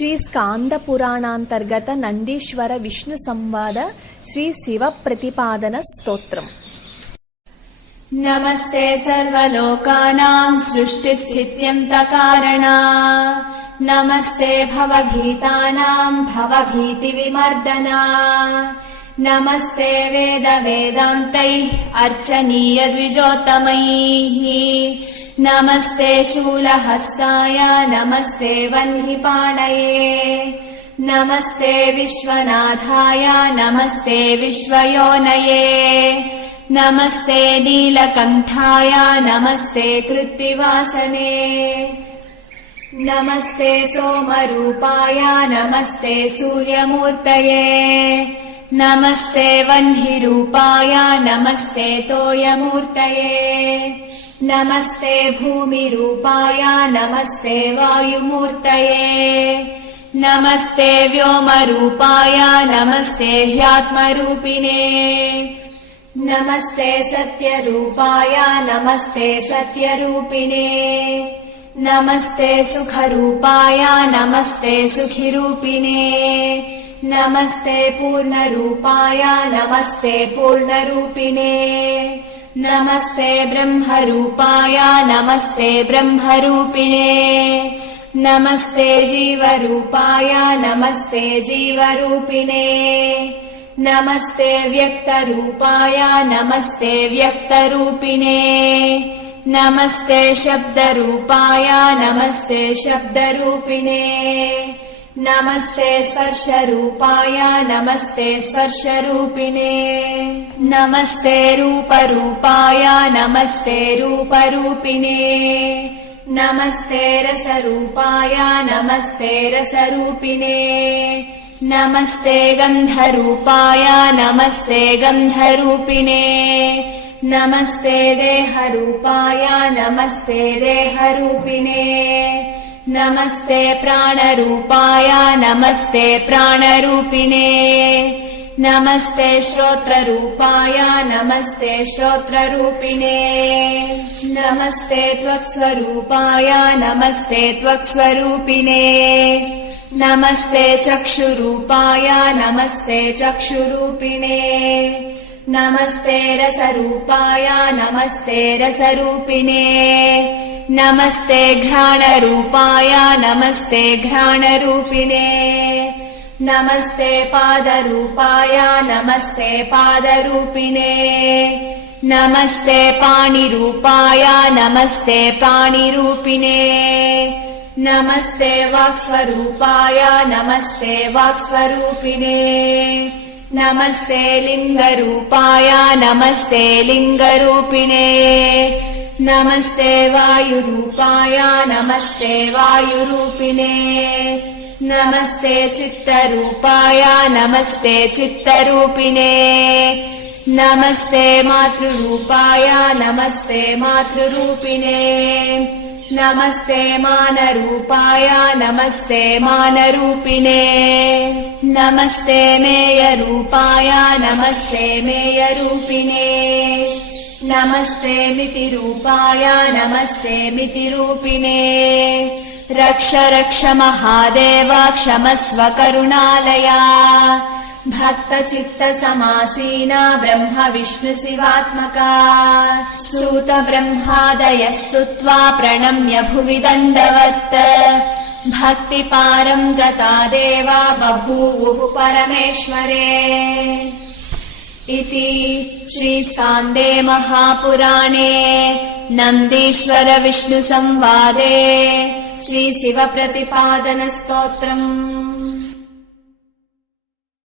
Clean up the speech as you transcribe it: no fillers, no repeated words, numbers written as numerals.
ಶ್ರೀ ಸ್ಕಾಂದ ಪುರಾಣಾಂತರ್ಗತ ನಂದೀಶ್ವರ ವಿಷ್ಣು ಸಂವಾದ ಶ್ರೀ ಶಿವ ಪ್ರತಿಪಾದನ ಸ್ತೋತ್ರಂ. ನಮಸ್ತೆ ಸರ್ವಲೋಕಾನಾಂ ಸೃಷ್ಟಿಸ್ಥಿತ್ಯಂತಕಾರಣಾ ನಮಸ್ತೆ ಭವಭೀತಾನಾಂ ಭವಭೀತಿವಿಮರ್ದನಾ ನಮಸ್ತೆ ವೇದ ವೇದಾಂತೈಃ ಅರ್ಚನೀಯ ದ್ವಿಜೋತ್ತಮೈಃ ನಮಸ್ತೆ ಶೂಲಹಸ್ತಾಯ ನಮಸ್ತೆ ವನ್ಹಿಪಾಣಯೇ ನಮಸ್ತೆ ವಿಶ್ವನಾಥಾಯ ನಮಸ್ತೆ ವಿಶ್ವಯೋನಯೇ ನಮಸ್ತೆ ನೀಲಕಂಠಾಯ ನಮಸ್ತೆ ಕೃತ್ತಿವಾಸನೆ ನಮಸ್ತೆ ಸೋಮರೂಪಾಯ ನಮಸ್ತೆ ಸೂರ್ಯಮೂರ್ತಯೇ ನಮಸ್ತೆ ವನ್ಹಿರೂಪಾಯ ನಮಸ್ತೆ ತೋಯಮೂರ್ತಯೇ ನಮಸ್ತೆ ಭೂಮಿರೂಪಾಯ ನಮಸ್ತೆ ವಾಯುಮೂರ್ತಯೇ ನಮಸ್ತೆ ವ್ಯೋಮರೂಪಾಯ ನಮಸ್ತೆ ಹ್ಯಾತ್ಮರೂಪಿಣೇ ನಮಸ್ತೆ ಸತ್ಯರೂಪಾಯ ನಮಸ್ತೆ ಸತ್ಯರೂಪಿಣೇ ನಮಸ್ತೆ ಸುಖರೂಪಾಯ ನಮಸ್ತೆ ಸುಖಿರೂಪಿಣೇ ನಮಸ್ತೆ ಪೂರ್ಣರೂಪಾಯ ನಮಸ್ತೆ ಪೂರ್ಣರೂಪಿಣೇ ನಮಸ್ತೆ ಬ್ರಹ್ಮರೂಪಾಯ ನಮಸ್ತೆ ಬ್ರಹ್ಮರೂಪಿಣೇ ನಮಸ್ತೆ ಜೀವರೂಪಾಯ ನಮಸ್ತೆ ಜೀವರೂಪಿಣೇ ನಮಸ್ತೆ ವ್ಯಕ್ತರೂಪಾಯ ನಮಸ್ತೆ ವ್ಯಕ್ತರೂಪಿಣೇ ನಮಸ್ತೆ ಶಬ್ದರೂಪಾಯ ನಮಸ್ತೆ ಶಬ್ದರೂಪಿಣೇ ನಮಸ್ತೆ ಸ್ಪರ್ಶರೂಪಾಯ ನಮಸ್ತೆ ಸ್ಪರ್ಶರೂಪಿಣೇ ನಮಸ್ತೆ ರೂಪರೂಪಾಯ ನಮಸ್ತೆ ರೂಪರೂಪಿಣೇ ನಮಸ್ತೆ ರಸರೂಪಾಯ ನಮಸ್ತೆ ರಸರೂಪಿಣೇ ನಮಸ್ತೆ ಗಂಧರೂಪಾಯ ನಮಸ್ತೆ ಗಂಧರೂಪಿಣೇ ನಮಸ್ತೆ ದೇಹರೂಪಾಯ ನಮಸ್ತೆ ದೇಹರೂಪಿಣೇ ನಮಸ್ತೆ ಪ್ರಾಣರೂಪಾಯ ನಮಸ್ತೆ ಪ್ರಾಣರೂಪಿಣೇ ನಮಸ್ತೆ ಶ್ರೋತ್ರರೂಪಾಯ ನಮಸ್ತೆ ಶ್ರೋತ್ರರೂಪಿಣೇ ನಮಸ್ತೆ ತ್ವಕ್ಸ್ವರೂಪಾಯ ನಮಸ್ತೆ ತ್ವಕ್ಸ್ವರೂಪಿಣೇ ನಮಸ್ತೆ ಚಕ್ಷುರೂಪಾಯ ನಮಸ್ತೆ ಚಕ್ಷುರೂಪಿಣೇ ನಮಸ್ತೆ ರಸರೂಪಾಯ ನಮಸ್ತೆ ರಸರೂಪಿಣೇ ನಮಸ್ತೆ ಘ್ರಾಣರೂಪಾಯ ನಮಸ್ತೆ ಘ್ರಾಣರೂಪಿಣೇ ನಮಸ್ತೆ ಪಾದರೂಪಾಯ ನಮಸ್ತೆ ಪಾದರೂಪಿಣೇ ನಮಸ್ತೆ ಪಾಣಿರೂಪಾಯ ನಮಸ್ತೆ ಪಾಣಿರೂಪಿಣೇ ನಮಸ್ತೆ ವಾಕ್ಸ್ವರೂಪಾಯ ನಮಸ್ತೆ ವಾಕ್ಸ್ವರೂಪಿಣೇ ನಮಸ್ತೆ ಲಿಂಗರೂಪಾಯ ನಮಸ್ತೆ ಲಿಂಗರೂಪಿಣೇ ನಮಸ್ತೆ ವಾಯುರೂಪಾಯ ನಮಸ್ತೆ ವಾಯುರೂಪಿಣೇ ನಮಸ್ತೆ ಚಿತ್ತರೂಪಾಯ ನಮಸ್ತೆ ಚಿತ್ತರೂಪಿಣೇ ನಮಸ್ತೆ ಮಾತೃರೂಪಾಯ ನಮಸ್ತೆ ಮಾತೃರೂಪಿಣೇ ನಮಸ್ತೆ ಮಾನರೂಪಾಯ ನಮಸ್ತೆ ಮಾನರೂಪಿಣೇ ನಮಸ್ತೆ ಮೇಯರೂಪಾಯ ನಮಸ್ತೆ ಮೇಯರೂಪಿಣೇ ನಮಸ್ತೆ ಮಿತಿರೂಪಾಯ ನಮಸ್ತೆ ಮಿತಿರೂಪಿಣೇ ರಕ್ಷ ರಕ್ಷ ಮಹಾದೇವ ಕ್ಷಮಸ್ವ ಕರುಣಾಲಯ ಭಕ್ತ ಚಿತ್ತ ಸಮಾಸೀನ ಬ್ರಹ್ಮ ವಿಷ್ಣು ಶಿವಾತ್ಮಕಾ ಸೂತ ಬ್ರಹ್ಮಾದಯಸ್ತುತ್ವಾ ಪ್ರಣಮ್ಯ ಭುವಿ ದಂಡವತ್ ಭಕ್ತಿ ಪಾರಂ ಗತಾ ದೇವಾ ಬಭೂವುಃ ಪರಮೇಶ್ವರೇ ಇತಿ ಶ್ರೀ ಸ್ಕಾಂದೇ ಮಹಾಪುರಾಣೇ ನಂದೀಶ್ವರ ವಿಷ್ಣು ಸಂವಾದೇ ಶ್ರೀ ಶಿವ ಪ್ರತಿಪಾದನ ಸ್ತೋತ್ರಂ.